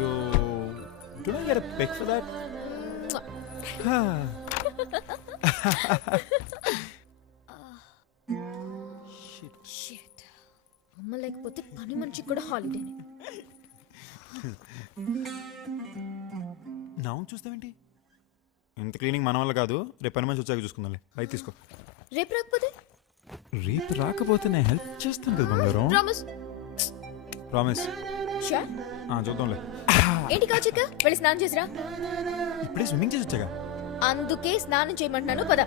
So, do I get a pic for that? Shit అమ్మ లేకపోతే పని మనిషికి కూడా హాలిడే. నా చూస్తావేంటి? ఇంత క్లీనింగ్ మన వల్ల కాదు, రేపు పని మంచి వచ్చాక చూసుకుందాంలే. అయితే తీసుకో. రేపు రాకపోతే రేపు రాకపోతే నేను హెల్ప్ చేస్తాను కదా బంగారం. ప్రామిస్? ప్రామిస్. షూర్? చూద్దాంలే. ఏంటి కాచిక వెళ్ళి స్నానం చేసిరా. ఇప్పుడే స్విమ్మింగ్ చేసి వచ్చాగా. అందుకే స్నానం చేయమంటున్నాను పద.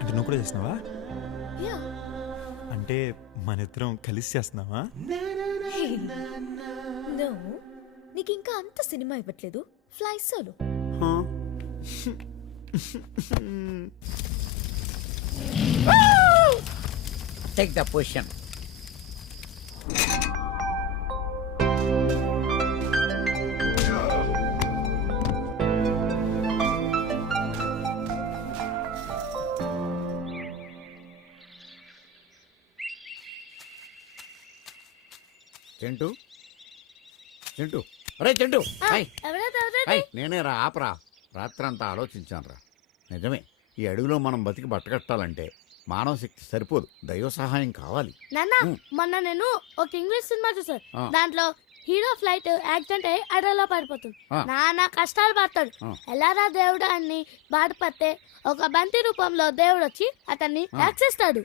అంటే నువ్వు కూడా చేస్తున్నావా? యా. అంటే మన ఇద్దరం కలిసి చేస్తున్నావా? నో, నీకు ఇంకా అంత సినిమా ఇవ్వట్లేదు. Fly solo. Take the position. చెంటు చెంటు అరే చెంటు నేనే రా ఆపరా. రాత్రంతా ఆలోచించాను రా. నిజమే, ఈ అడవిలో మనం బతికి బట్టకట్టాలంటే మానవ శక్తి సరిపోదు, దైవ సహాయం కావాలి. నాన్న, మొన్న నేను ఒక ఇంగ్లీష్ సినిమా చూసాను. దాంట్లో హీరో ఫ్లైట్ యాక్సిడెంట్ అయ్యి అడవిలో పడిపోతుంది. నాన్న కష్టాలు పడతాడు. ఎలారా దేవుడు అని బాధపడితే ఒక బంతి రూపంలో దేవుడు వచ్చి అతన్ని రక్షిస్తాడు.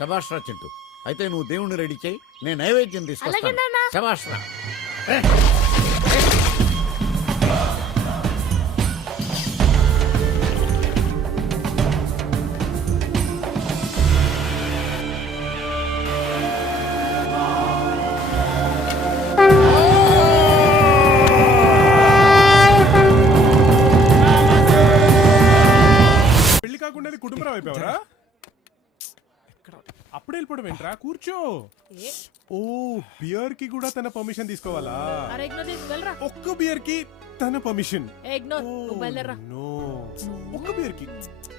శభాష్ రా చింటూ. అయితే నువ్వు దేవుణ్ణి రెడీ చేయి, నేను నైవేద్యం తీసుకొస్తాను. శభాష్ రా. పెళ్లి కాకుండా కుటుంబం అయిపోయావరా? అప్పుడే వెళ్ళిపోవడం ఏంట్రా? కూర్చో. ఓ, బియర్ కి కూడా తన పర్మిషన్ తీసుకోవాలా? ఒక్క బియర్ కి తన పర్మిషన్? నో, ఒక్క బియర్ కి